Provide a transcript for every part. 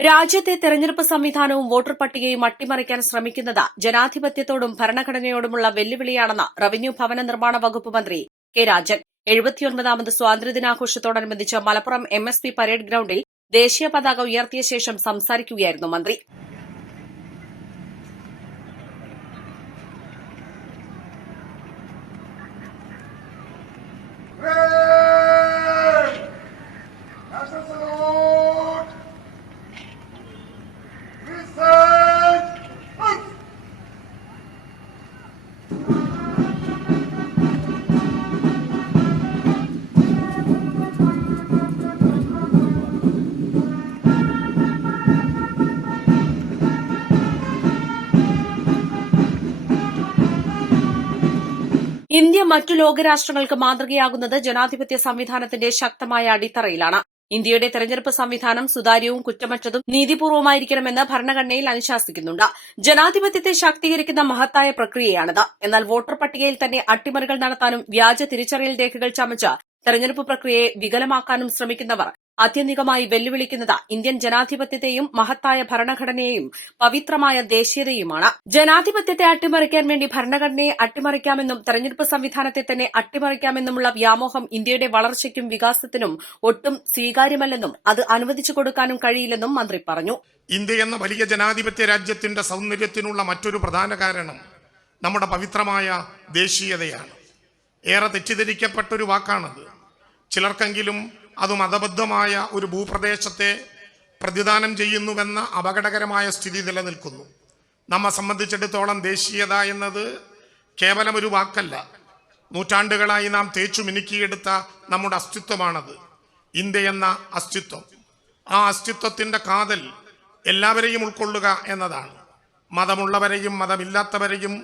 രാജ്യത്തെ തെരഞ്ഞെടുപ്പ് സംവിധാനവും വോട്ടർ പട്ടികയും അട്ടിമറിക്കാൻ ശ്രമിക്കുന്നത് ജനാധിപത്യത്തോടും ഭരണഘടനയോടുമുള്ള വെല്ലുവിളിയാണെന്ന് റവന്യൂ ഭവന നിർമ്മാണ വകുപ്പ് മന്ത്രി കെ രാജൻ 79ാമത് സ്വാതന്ത്ര്യദിനാഘോഷത്തോടനുബന്ധിച്ച് മലപ്പുറം MSP പരേഡ് ഗ്രൌണ്ടിൽ ദേശീയ പതാക ഉയർത്തിയ ശേഷം സംസാരിക്കുകയായിരുന്നു മന്ത്രി. ഇന്ത്യ മറ്റു ലോകരാഷ്ട്രങ്ങൾക്ക് മാതൃകയാകുന്നത് ജനാധിപത്യ സംവിധാനത്തിന്റെ ശക്തമായ അടിത്തറയിലാണ്. ഇന്ത്യയുടെ തെരഞ്ഞെടുപ്പ് സംവിധാനം സുതാര്യവും കുറ്റമറ്റതും നീതിപൂർവമായിരിക്കണമെന്ന് ഭരണഘടനയിൽ അനുശാസിക്കുന്നുണ്ട്. ജനാധിപത്യത്തെ ശാക്തീകരിക്കുന്ന മഹത്തായ പ്രക്രിയയാണിത്. എന്നാൽ വോട്ടർ പട്ടികയിൽ തന്നെ അട്ടിമറികൾ നടത്താനും വ്യാജ തിരിച്ചറിയൽ രേഖകൾ ചമച്ച് തെരഞ്ഞെടുപ്പ് പ്രക്രിയയെ വികലമാക്കാനും ശ്രമിക്കുന്നവർ ആത്യന്തികമായി വെല്ലുവിളിക്കുന്നത് ഇന്ത്യൻ ജനാധിപത്യത്തെയും മഹത്തായ ഭരണഘടനയെയും പവിത്രമായ ദേശീയതയുമാണ്. ജനാധിപത്യത്തെ അട്ടിമറിക്കാൻ വേണ്ടി ഭരണഘടനയെ അട്ടിമറിക്കാമെന്നും തെരഞ്ഞെടുപ്പ് സംവിധാനത്തെ തന്നെ അട്ടിമറിക്കാമെന്നുമുള്ള വ്യാമോഹം ഇന്ത്യയുടെ വളർച്ചയ്ക്കും വികാസത്തിനും ഒട്ടും സ്വീകാര്യമല്ലെന്നും അത് അനുവദിച്ചു കൊടുക്കാനും കഴിയില്ലെന്നും മന്ത്രി പറഞ്ഞു. ഇന്ത്യ എന്ന വലിയ ജനാധിപത്യ രാജ്യത്തിന്റെ സൗന്ദര്യത്തിനുള്ള മറ്റൊരു പ്രധാന കാരണം നമ്മുടെ പവിത്രമായ ദേശീയതയാണ്. ഏറെ തെറ്റിദ്ധരിക്കപ്പെട്ടൊരു വാക്കാണത്. ചിലർക്കെങ്കിലും അത് മതബദ്ധമായ ഒരു ഭൂപ്രദേശത്തെ പ്രതിദാനം ചെയ്യുന്നുവെന്ന അപകടകരമായ സ്ഥിതി നിലനിൽക്കുന്നു. നമ്മെ സംബന്ധിച്ചിടത്തോളം ദേശീയത എന്നത് കേവലം ഒരു വാക്കല്ല, നൂറ്റാണ്ടുകളായി നാം തേച്ചു മിനുക്കിയെടുത്ത നമ്മുടെ അസ്തിത്വമാണത്. ഇന്ത്യ എന്ന അസ്തിത്വം, ആ അസ്തിത്വത്തിൻ്റെ കാതൽ എല്ലാവരെയും ഉൾക്കൊള്ളുക എന്നതാണ്. മതമുള്ളവരെയും മതമില്ലാത്തവരെയും,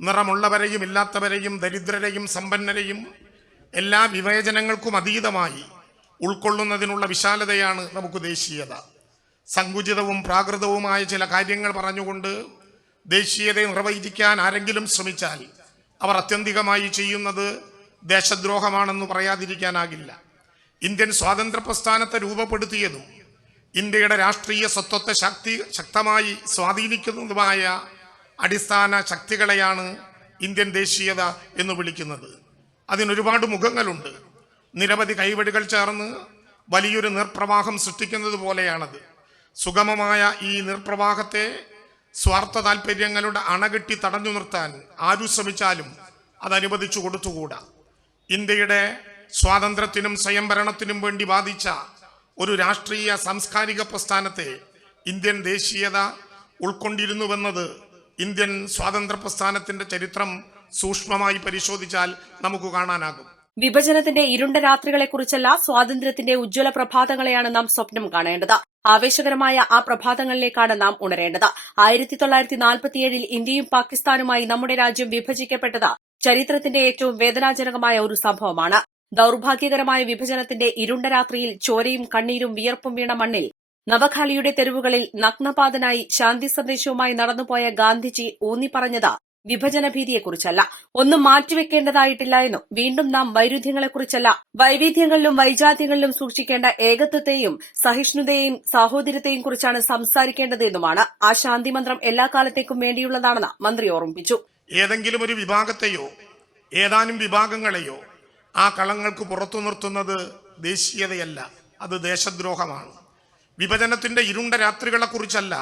നിറമുള്ളവരെയും ഇല്ലാത്തവരെയും, ദരിദ്രരെയും സമ്പന്നരെയും എല്ലാ വിവേചനങ്ങൾക്കും അതീതമായി ഉൾക്കൊള്ളുന്നതിനുള്ള വിശാലതയാണ് നമുക്ക് ദേശീയത. സങ്കുചിതവും പ്രാകൃതവുമായ ചില കാര്യങ്ങൾ പറഞ്ഞുകൊണ്ട് ദേശീയതയെ നിർവചിക്കാൻ ആരെങ്കിലും ശ്രമിച്ചാൽ അവർ അത്യന്തികമായി ചെയ്യുന്നത് ദേശദ്രോഹമാണെന്ന് പറയാതിരിക്കാനാകില്ല. ഇന്ത്യൻ സ്വാതന്ത്ര്യ പ്രസ്ഥാനത്തെ രൂപപ്പെടുത്തിയതും ഇന്ത്യയുടെ രാഷ്ട്രീയ സ്വത്വത്തെ ശക്തമായി സ്വാധീനിക്കുന്നതുമായ അടിസ്ഥാന ശക്തികളെയാണ് ഇന്ത്യൻ ദേശീയത എന്ന് വിളിക്കുന്നത്. അതിനൊരുപാട് മുഖങ്ങളുണ്ട്. നിരവധി കൈവഴികൾ ചേർന്ന് വലിയൊരു നീർപ്രവാഹം സൃഷ്ടിക്കുന്നത് പോലെയാണത്. സുഗമമായ ഈ നീർപ്രവാഹത്തെ സ്വാർത്ഥ താൽപര്യങ്ങളുടെ അണകെട്ടി തടഞ്ഞു നിർത്താൻ ആരു ശ്രമിച്ചാലും അത് അനുവദിച്ചു കൊടുത്തുകൂടാ. ഇന്ത്യയുടെ സ്വാതന്ത്ര്യത്തിനും സ്വയംഭരണത്തിനും വേണ്ടി വാദിച്ച ഒരു രാഷ്ട്രീയ സാംസ്കാരിക പ്രസ്ഥാനത്തെ ഇന്ത്യൻ ദേശീയത ഉൾക്കൊണ്ടിരുന്നുവെന്നത് ഇന്ത്യൻ സ്വാതന്ത്ര്യ പ്രസ്ഥാനത്തിന്റെ ചരിത്രം സൂക്ഷ്മമായി പരിശോധിച്ചാൽ നമുക്ക് കാണാനാകും. വിഭജനത്തിന്റെ ഇരുണ്ട രാത്രികളെക്കുറിച്ചല്ല, സ്വാതന്ത്ര്യത്തിന്റെ ഉജ്ജ്വല പ്രഭാതങ്ങളെയാണ് നാം സ്വപ്നം കാണേണ്ടത്. ആവേശകരമായ ആ പ്രഭാതങ്ങളിലേക്കാണ് നാം ഉണരേണ്ടത്. 1947 ഇന്ത്യയും പാകിസ്ഥാനുമായി നമ്മുടെ രാജ്യം വിഭജിക്കപ്പെട്ടത് ചരിത്രത്തിന്റെ ഏറ്റവും വേദനാജനകമായ ഒരു സംഭവമാണ്. ദൌർഭാഗ്യകരമായ വിഭജനത്തിന്റെ ഇരുണ്ട രാത്രിയിൽ ചോരയും കണ്ണീരും വിയർപ്പും വീണ മണ്ണിൽ നവഖാലിയുടെ തെരുവുകളിൽ നഗ്നപാതനായി ശാന്തി സന്ദേശവുമായി നടന്നുപോയ ഗാന്ധിജി ഊന്നിപ്പറഞ്ഞത് വിഭജന ഭീതിയെക്കുറിച്ചല്ല, ഒന്നും മാറ്റിവെക്കേണ്ടതായിട്ടില്ല എന്നും വീണ്ടും നാം വൈരുദ്ധ്യങ്ങളെക്കുറിച്ചല്ല, വൈവിധ്യങ്ങളിലും വൈജാത്യങ്ങളിലും സൂക്ഷിക്കേണ്ട ഏകത്വത്തെയും സഹിഷ്ണുതയെയും സാഹോദര്യത്തെയും കുറിച്ചാണ് സംസാരിക്കേണ്ടത് എന്നുമാണ്. ആ ശാന്തി മന്ത്രം എല്ലാ കാലത്തേക്കും വേണ്ടിയുള്ളതാണെന്ന് മന്ത്രി ഓർമ്മിപ്പിച്ചു. ഏതെങ്കിലും ഒരു വിഭാഗത്തെയോ ഏതാനും വിഭാഗങ്ങളെയോ ആ കളങ്ങൾക്ക് പുറത്തു നിർത്തുന്നത് ദേശീയതയല്ല, അത് ദേശദ്രോഹമാണ്. വിഭജനത്തിന്റെ ഇരുണ്ട രാത്രികളെക്കുറിച്ചല്ല,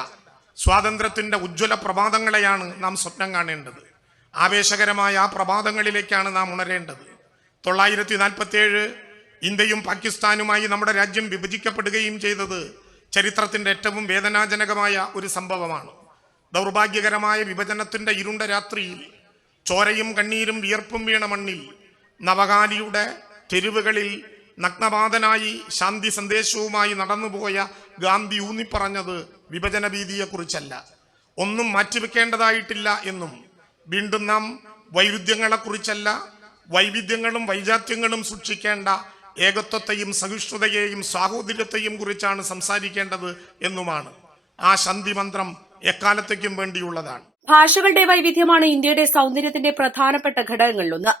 സ്വാതന്ത്ര്യത്തിന്റെ ഉജ്ജ്വല പ്രഭാതങ്ങളെയാണ് നാം സ്വപ്നം കാണേണ്ടത്. ആവേശകരമായ ആ പ്രഭാതങ്ങളിലേക്കാണ് നാം ഉണരേണ്ടത്. 1947 ഇന്ത്യയും പാകിസ്ഥാനുമായി നമ്മുടെ രാജ്യം വിഭജിക്കപ്പെടുകയും ചെയ്തത് ചരിത്രത്തിന്റെ ഏറ്റവും വേദനാജനകമായ ഒരു സംഭവമാണ്. ദൗർഭാഗ്യകരമായ വിഭജനത്തിന്റെ ഇരുണ്ട രാത്രിയിൽ ചോരയും കണ്ണീരും വിയർപ്പും വീണ മണ്ണിൽ നവഖാലിയുടെ തെരുവുകളിൽ നഗ്നപാതനായി ശാന്തി സന്ദേശവുമായി നടന്നുപോയ ഗാന്ധി ഊന്നിപ്പറഞ്ഞത് വിഭജന ഭീതിയെക്കുറിച്ചല്ല, ഒന്നും മാറ്റിവെക്കേണ്ടതായിട്ടില്ല എന്നും വീണ്ടും നാം വൈരുദ്ധ്യങ്ങളെക്കുറിച്ചല്ല, വൈവിധ്യങ്ങളും വൈജാത്യങ്ങളും സൂക്ഷിക്കേണ്ട ഏകത്വത്തെയും സഹിഷ്ണുതയെയും സാഹോദര്യത്തെയും കുറിച്ചാണ് സംസാരിക്കേണ്ടത് എന്നുമാണ്. ആ ശാന്തി മന്ത്രം എക്കാലത്തേക്കും വേണ്ടിയുള്ളതാണ്. ഭാഷകളുടെ വൈവിധ്യമാണ് ഇന്ത്യയുടെ സൗന്ദര്യത്തിന്റെ പ്രധാനപ്പെട്ട ഘടകങ്ങളിലൊന്ന്.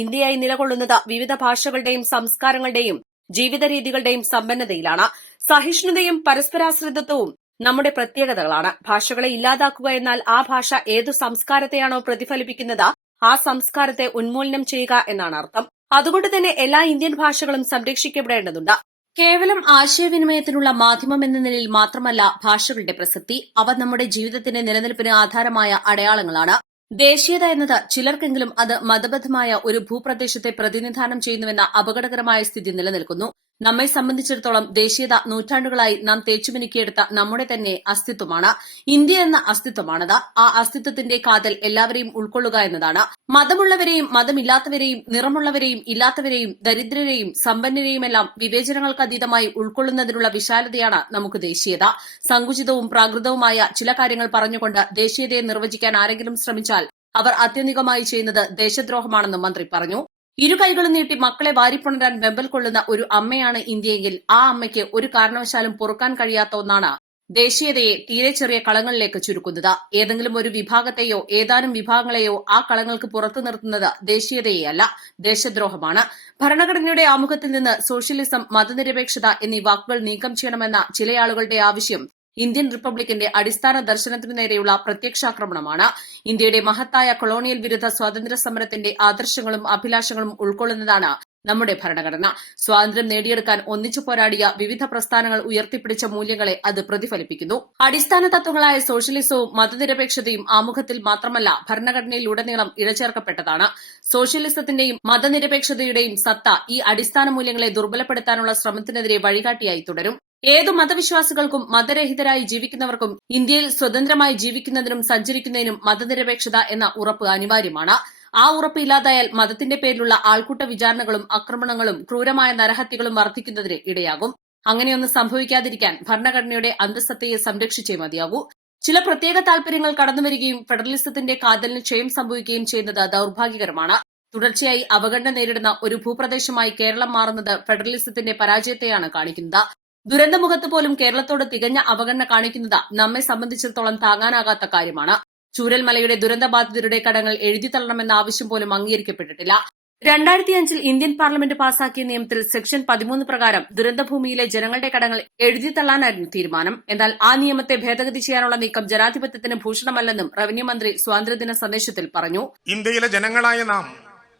ഇന്ത്യയായി നിലകൊള്ളുന്നത് വിവിധ ഭാഷകളുടെയും സംസ്കാരങ്ങളുടെയും ജീവിത രീതികളുടെയും സമ്പന്നതയിലാണ്. സഹിഷ്ണുതയും പരസ്പരാശ്രിതത്വവും നമ്മുടെ പ്രത്യേകതകളാണ്. ഭാഷകളെ ഇല്ലാതാക്കുക എന്നാൽ ആ ഭാഷ ഏതു സംസ്കാരത്തെയാണോ പ്രതിഫലിപ്പിക്കുന്നത് ആ സംസ്കാരത്തെ ഉന്മൂലനം ചെയ്യുക എന്നാണ് അർത്ഥം. അതുകൊണ്ട് തന്നെ എല്ലാ ഇന്ത്യൻ ഭാഷകളും സംരക്ഷിക്കപ്പെടേണ്ടതുണ്ട്. കേവലം ആശയവിനിമയത്തിനുള്ള മാധ്യമം എന്ന നിലയിൽ മാത്രമല്ല ഭാഷകളുടെ പ്രസക്തി, അവ നമ്മുടെ ജീവിതത്തിന്റെ നിലനിൽപ്പിന് ആധാരമായ അടയാളങ്ങളാണ്. ദേശീയത എന്നത് ചിലർക്കെങ്കിലും അത് മതബദ്ധമായ ഒരു ഭൂപ്രദേശത്തെ പ്രതിനിധാനം ചെയ്യുന്നുവെന്ന അപകടകരമായ സ്ഥിതി നിലനിൽക്കുന്നു. നമ്മെ സംബന്ധിച്ചിടത്തോളം ദേശീയത നൂറ്റാണ്ടുകളായി നാം തേച്ചുമിനുക്കിയെടുത്ത നമ്മുടെ തന്നെ അസ്തിത്വമാണ്. ഇന്ത്യ എന്ന അസ്തിത്വമാണത്. ആ അസ്തിത്വത്തിന്റെ കാതൽ എല്ലാവരെയും ഉൾക്കൊള്ളുക എന്നതാണ്. മതമുള്ളവരെയും മതമില്ലാത്തവരെയും നിറമുള്ളവരെയും ഇല്ലാത്തവരെയും ദരിദ്രരെയും സമ്പന്നരെയുമെല്ലാം വിവേചനങ്ങൾക്കതീതമായി ഉൾക്കൊള്ളുന്നതിനുള്ള വിശാലതയാണ് നമുക്ക് ദേശീയത. സങ്കുചിതവും പ്രാകൃതവുമായ ചില കാര്യങ്ങൾ പറഞ്ഞുകൊണ്ട് ദേശീയതയെ നിർവചിക്കാൻ ആരെങ്കിലും ശ്രമിച്ചാൽ അവർ അത്യന്തികമായി ചെയ്യുന്നത് ദേശദ്രോഹമാണെന്നും മന്ത്രി പറഞ്ഞു. ഇരു കൈകളും നീട്ടി മക്കളെ വാരിപ്പുണരാൻ വെമ്പൽ കൊള്ളുന്ന ഒരു അമ്മയാണ് ഇന്ത്യയെങ്കിൽ ആ അമ്മയ്ക്ക് ഒരു കാരണവശാലും പൊറുക്കാൻ കഴിയാത്ത ഒന്നാണ് ദേശീയതയെ തീരെ ചെറിയ കളങ്ങളിലേക്ക് ചുരുക്കുന്നത്. ഏതെങ്കിലും ഒരു വിഭാഗത്തെയോ ഏതാനും വിഭാഗങ്ങളെയോ ആ കളങ്ങൾക്ക് പുറത്തു നിർത്തുന്നത് ദേശീയതയെയല്ല, ദേശദ്രോഹമാണ്. ഭരണഘടനയുടെ ആമുഖത്തിൽ നിന്ന് സോഷ്യലിസം, മതനിരപേക്ഷത എന്നീ വാക്കുകൾ നീക്കം ചെയ്യണമെന്ന ചിലയാളുകളുടെ ആവശ്യം ഇന്ത്യൻ റിപ്പബ്ലിക്കിന്റെ അടിസ്ഥാന ദർശനത്തിനു നേരെയുള്ള പ്രത്യക്ഷാക്രമണമാണ്. ഇന്ത്യയുടെ മഹത്തായ കൊളോണിയൽ വിരുദ്ധ സ്വാതന്ത്ര്യ സമരത്തിന്റെ ആദർശങ്ങളും അഭിലാഷങ്ങളും ഉൾക്കൊള്ളുന്നതാണ് നമ്മുടെ ഭരണഘടന. സ്വാതന്ത്ര്യം നേടിയെടുക്കാൻ ഒന്നിച്ചു പോരാടിയ വിവിധ പ്രസ്ഥാനങ്ങൾ ഉയർത്തിപ്പിടിച്ച മൂല്യങ്ങളെ അത് പ്രതിഫലിപ്പിക്കുന്നു. അടിസ്ഥാന തത്വങ്ങളായ സോഷ്യലിസവും മതനിരപേക്ഷതയും ആമുഖത്തിൽ മാത്രമല്ല ഭരണഘടനയിലുടനീളം ഇഴചേർക്കപ്പെട്ടതാണ്. സോഷ്യലിസത്തിന്റെയും മതനിരപേക്ഷതയുടെയും സത്ത ഈ അടിസ്ഥാന മൂല്യങ്ങളെ ദുർബലപ്പെടുത്താനുള്ള ശ്രമത്തിനെതിരെ വഴികാട്ടിയായി തുടരും. ഏതു മതവിശ്വാസികൾക്കും മതരഹിതരായി ജീവിക്കുന്നവർക്കും ഇന്ത്യയിൽ സ്വതന്ത്രമായി ജീവിക്കുന്നതിനും സഞ്ചരിക്കുന്നതിനും മതനിരപേക്ഷത എന്ന ഉറപ്പ് അനിവാര്യമാണ്. ആ ഉറപ്പ് ഇല്ലാതായാൽ മതത്തിന്റെ പേരിലുള്ള ആൾക്കൂട്ട വിചാരണകളും ആക്രമണങ്ങളും ക്രൂരമായ നരഹത്യകളും വർദ്ധിക്കുന്നതിന് ഇടയാകും. അങ്ങനെയൊന്നും സംഭവിക്കാതിരിക്കാൻ ഭരണഘടനയുടെ അന്തസ്സത്തയെ സംരക്ഷിച്ചേ മതിയാകൂ. ചില പ്രത്യേക താൽപര്യങ്ങൾ കടന്നുവരികയും ഫെഡറലിസത്തിന്റെ കാതലിന് ക്ഷയം സംഭവിക്കുകയും ചെയ്യുന്നത് ദൌർഭാഗ്യകരമാണ്. തുടർച്ചയായി അവഗണന നേരിടുന്ന ഒരു ഭൂപ്രദേശമായി കേരളം മാറുന്നത് ഫെഡറലിസത്തിന്റെ പരാജയത്തെയാണ് കാണിക്കുന്നത്. ദുരന്തമുഖത്ത് പോലും കേരളത്തോട് തികഞ്ഞ അവഗണന കാണിക്കുന്നത് നമ്മെ സംബന്ധിച്ചിടത്തോളം താങ്ങാനാകാത്ത കാര്യമാണ്. ചൂരൽമലയുടെ ദുരന്തബാധിതരുടെ കടങ്ങൾ എഴുതിത്തള്ളണമെന്ന ആവശ്യം പോലും അംഗീകരിക്കപ്പെട്ടിട്ടില്ല. 2005 ഇന്ത്യൻ പാർലമെന്റ് പാസാക്കിയ നിയമത്തിൽ സെക്ഷൻ 13 പ്രകാരം ദുരന്തഭൂമിയിലെ ജനങ്ങളുടെ കടങ്ങൾ എഴുതിത്തള്ളാനായിരുന്നു തീരുമാനം. എന്നാൽ ആ നിയമത്തെ ഭേദഗതി ചെയ്യാനുള്ള നീക്കം ജനാധിപത്യത്തിന് ഭൂഷണമല്ലെന്നും റവന്യൂ മന്ത്രി സ്വാതന്ത്ര്യദിന സന്ദേശത്തിൽ പറഞ്ഞു. ഇന്ത്യയിലെ ജനങ്ങളായ നാം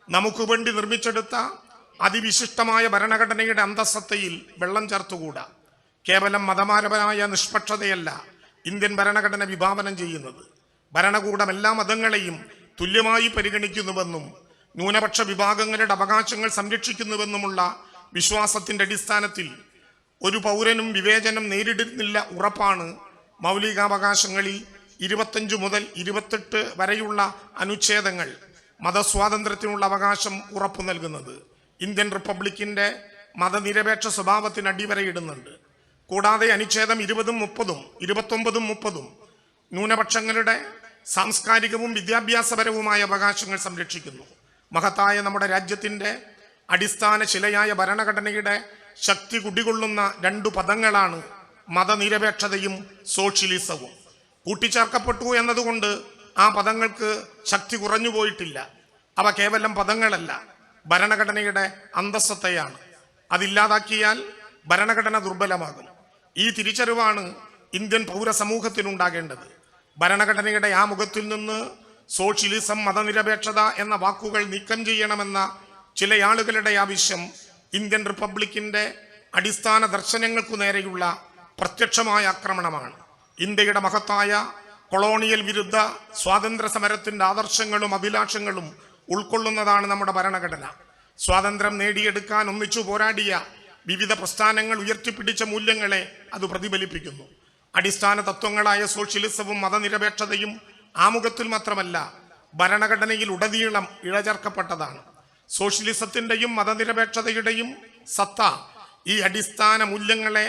നമുക്ക് വേണ്ടി നിർമ്മിച്ചെടുത്ത അതിവിശിഷ്ടമായ ഭരണഘടനയുടെ അന്തസ്സത്തയിൽ വെള്ളം ചേർത്തുകൂടാ. കേവലം മതപരമായ നിഷ്പക്ഷതയല്ല ഇന്ത്യൻ ഭരണഘടന വിഭാവനം ചെയ്യുന്നത്. ഭരണകൂടം എല്ലാ മതങ്ങളെയും തുല്യമായി പരിഗണിക്കുന്നുവെന്നും ന്യൂനപക്ഷ വിഭാഗങ്ങളുടെ അവകാശങ്ങൾ സംരക്ഷിക്കുന്നുവെന്നുമുള്ള വിശ്വാസത്തിന്റെ അടിസ്ഥാനത്തിൽ ഒരു പൗരനും വിവേചനം നേരിടുന്നില്ല ഉറപ്പാണ് മൗലികാവകാശങ്ങളിൽ 25 മുതൽ 28 വരെയുള്ള അനുച്ഛേദങ്ങൾ മതസ്വാതന്ത്ര്യത്തിനുള്ള അവകാശം ഉറപ്പു നൽകുന്നത്. ഇന്ത്യൻ റിപ്പബ്ലിക്കിന്റെ മതനിരപേക്ഷ സ്വഭാവത്തിന് അടിവരയിടുന്നുണ്ട്. കൂടാതെ അനുച്ഛേദം 20, 30, 29, 30 ന്യൂനപക്ഷങ്ങളുടെ സാംസ്കാരികവും വിദ്യാഭ്യാസപരവുമായ അവകാശങ്ങൾ സംരക്ഷിക്കുന്നു. മഹത്തായ നമ്മുടെ രാജ്യത്തിന്റെ അടിസ്ഥാന ശിലയായ ഭരണഘടനയുടെ ശക്തി കുടികൊള്ളുന്ന 2 പദങ്ങളാണ് മതനിരപേക്ഷതയും സോഷ്യലിസവും. കൂട്ടിച്ചേർക്കപ്പെട്ടു എന്നതുകൊണ്ട് ആ പദങ്ങൾക്ക് ശക്തി കുറഞ്ഞു പോയിട്ടില്ല. അവ കേവലം പദങ്ങളല്ല, ഭരണഘടനയുടെ അന്തസ്സത്തെയാണ്. അതില്ലാതാക്കിയാൽ ഭരണഘടന ദുർബലമാകും. ഈ തിരിച്ചറിവാണ് ഇന്ത്യൻ പൗരസമൂഹത്തിനുണ്ടാകേണ്ടത്. ഭരണഘടനയുടെ ആ മുഖത്തിൽ നിന്ന് സോഷ്യലിസം, മതനിരപേക്ഷത എന്ന വാക്കുകൾ നീക്കം ചെയ്യണമെന്ന ചില ആളുകളുടെ ആവശ്യം ഇന്ത്യൻ റിപ്പബ്ലിക്കിന്റെ അടിസ്ഥാന ദർശനങ്ങൾക്കു നേരെയുള്ള പ്രത്യക്ഷമായ ആക്രമണമാണ്. ഇന്ത്യയുടെ മഹത്തായ കൊളോണിയൽ വിരുദ്ധ സ്വാതന്ത്ര്യ സമരത്തിന്റെ ആദർശങ്ങളും അഭിലാഷങ്ങളും ഉൾക്കൊള്ളുന്നതാണ് നമ്മുടെ ഭരണഘടന. സ്വാതന്ത്ര്യം നേടിയെടുക്കാൻ ഒന്നിച്ചു പോരാടിയ വിവിധ പ്രസ്ഥാനങ്ങൾ ഉയർത്തിപ്പിടിച്ച മൂല്യങ്ങളെ അത് പ്രതിഫലിപ്പിക്കുന്നു. അടിസ്ഥാന തത്വങ്ങളായ സോഷ്യലിസവും മതനിരപേക്ഷതയും ആമുഖത്തിൽ മാത്രമല്ല ഭരണഘടനയിൽ ഉടനീളം ഇഴചേർക്കപ്പെട്ടതാണ്. സോഷ്യലിസത്തിന്റെയും മതനിരപേക്ഷതയുടെയും സത്ത ഈ അടിസ്ഥാന മൂല്യങ്ങളെ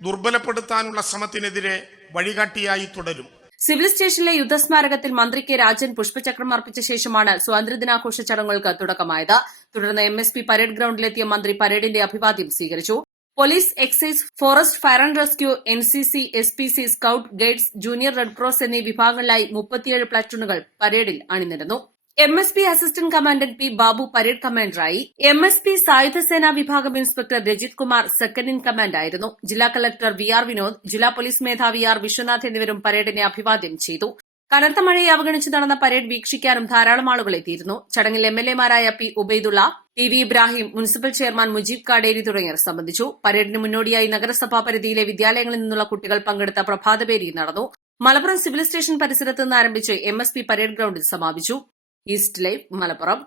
ദുർബലപ്പെടുത്താനുള്ള ശ്രമത്തിനെതിരെ വഴികാട്ടിയായി തുടരും. സിവിൽ സ്റ്റേഷനിലെ യുദ്ധസ്മാരകത്തിൽ മന്ത്രി കെ രാജൻ പുഷ്പചക്രം അർപ്പിച്ച ശേഷമാണ് സ്വാതന്ത്ര്യദിനാഘോഷ ചടങ്ങുകൾക്ക് തുടക്കമായത്. തുടർന്ന് MSP പരേഡ് ഗ്രൌണ്ടിലെത്തിയ മന്ത്രി പരേഡിന്റെ അഭിവാദ്യം സ്വീകരിച്ചു. Police, excise, forest, fire and rescue, NCC, SPC, scout, guides, junior red cross എന്നീ വിഭാഗങ്ങളിലായി 37 പ്ലാറ്റൂണുകൾ പരേഡിൽ അണിനിരന്നു. MSP assistant commandant P Babu parade കമാൻഡറായി. MSP സായുധ സേനാ വിഭാഗം inspector Rajith Kumar second in command ആയിരുന്നു. ജില്ലാ കളക്ടർ VR വിനോദ്, ജില്ലാ പോലീസ് മേധാവി R വിശ്വനാഥ് എന്നിവരും പരേഡിനെ അഭിവാദ്യം ചെയ്തു. കനത്ത മഴയെ അവഗണിച്ച് നടന്ന പരേഡ് വീക്ഷിക്കാനും ധാരാളം ആളുകൾ എത്തിയിരുന്നു. ചടങ്ങിൽ MLA മാരായ P Ubaidullah, TV Ibrahim, municipal chairman Mujeeb Kaderi തുടങ്ങിയവർ സംബന്ധിച്ചു. പരേഡിന് മുന്നോടിയായി നഗരസഭാ പരിധിയിലെ വിദ്യാലയങ്ങളിൽ നിന്നുള്ള കുട്ടികൾ പങ്കെടുത്ത പ്രഭാതപേരി നടന്നു. മലപ്പുറം സിവിൽ സ്റ്റേഷൻ പരിസരത്ത് നിന്ന് ആരംഭിച്ച് MSP പരേഡ് ഗ്രൌണ്ടിൽ സമാപിച്ചു. East live, Malappuram.